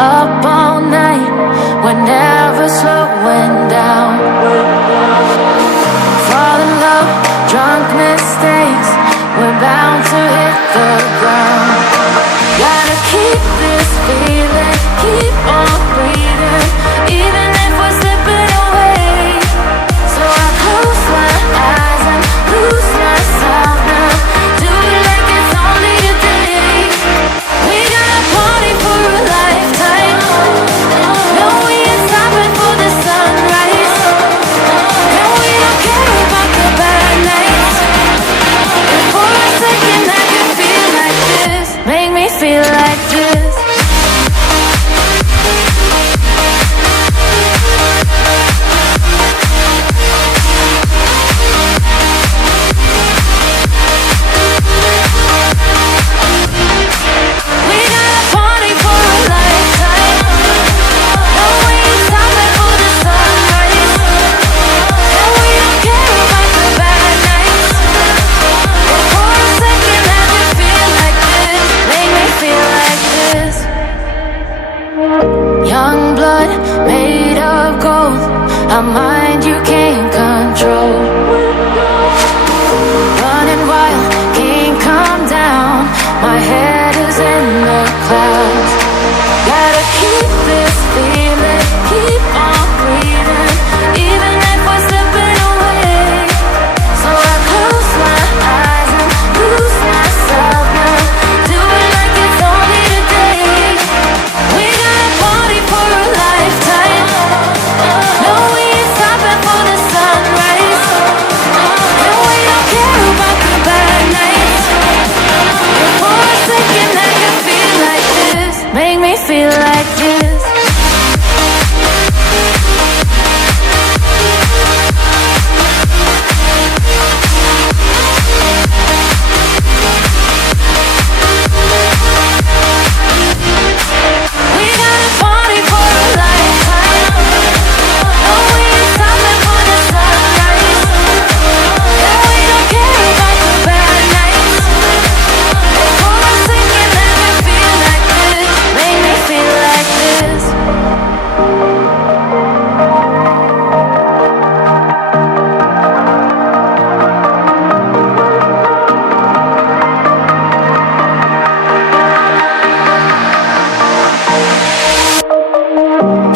up all night, we're never slowing down. Fall in love, drunk mistakes, we're bound to hit the ground. Gotta keep this feeling, keep on breathing, even if we're slipping away. So I close my eyes and lose myself now. Do it like it's only a day. We got a party for a lifetime. No, we ain't stopping for the sunrise. No, we don't care about the bad nights. And for a second I can feel like this. Make me feel like this. A mind you can't control, running wild, can't come down. My head is in the clouds. Gotta keep this feeling, keep on breathing, even if we're slipping away. So I close my eyes and lose myself now. Do it like it's only today. We got a party for a lifetime. No, we ain't stopping for the sunrise. And we don't care about the bad nights. And for a second I can feel like this. Make me feel like this. We got a party for a lifetime. No, we ain't stopping for the sunrise. And we don't care about the bad nights. And for a second I can feel like this. Make me feel like this.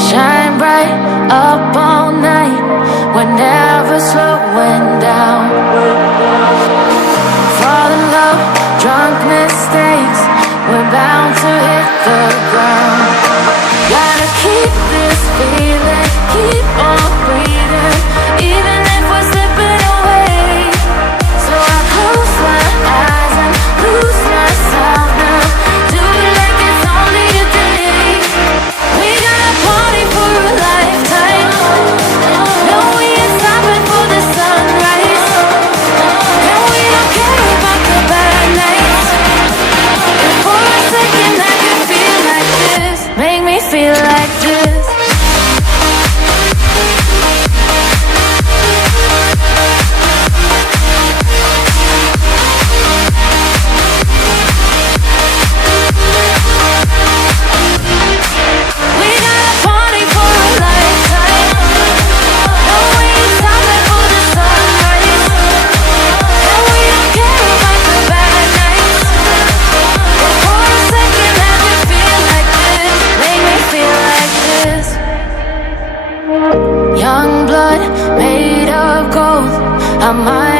Shine bright up all night, we're never slowing down. Fall in love, drunk mistakes, we're bound to hit the ground. Gotta keep this feeling, keep on breathing, even if we're slipping away. So I close my eyes and lose myself now. Do it like it's only a day. We got a party for a lifetime. No, we ain't stopping for the sunrise. And we don't care about the bad nights. And for a second I can feel like this. Make me feel like this. We got a party for a lifetime. No, we ain't stopping for the sunrise. And we don't care about the bad nights. And for a second I can feel like this. Make me feel like this. Young blood made of gold. I might